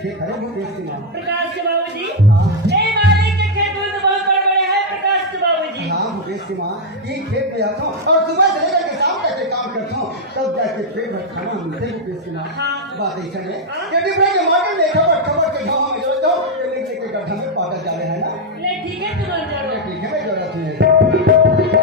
खेत है मुकेश की माँ। प्रकाश के बाबूजी। हाँ। ए मालिक के खेत में तो बहुत बड़े हैं प्रकाश के बाबूजी। हाँ मुकेश की माँ, ये खेत में जाता हूँ और सुबह से लेकर के शाम तक के काम करता हूँ, तब जाके पेट भर खाना मिलते हैं मुकेश की माँ। हाँ। बात ऐसा है कि डिब्बे के मार्केट में खबर के गाँव में जो लेके गड्ढा में पाटा जा रहे हैं ना। ले ठीक है तुरंत जरूर। ठीक है मैं जरूरत नहीं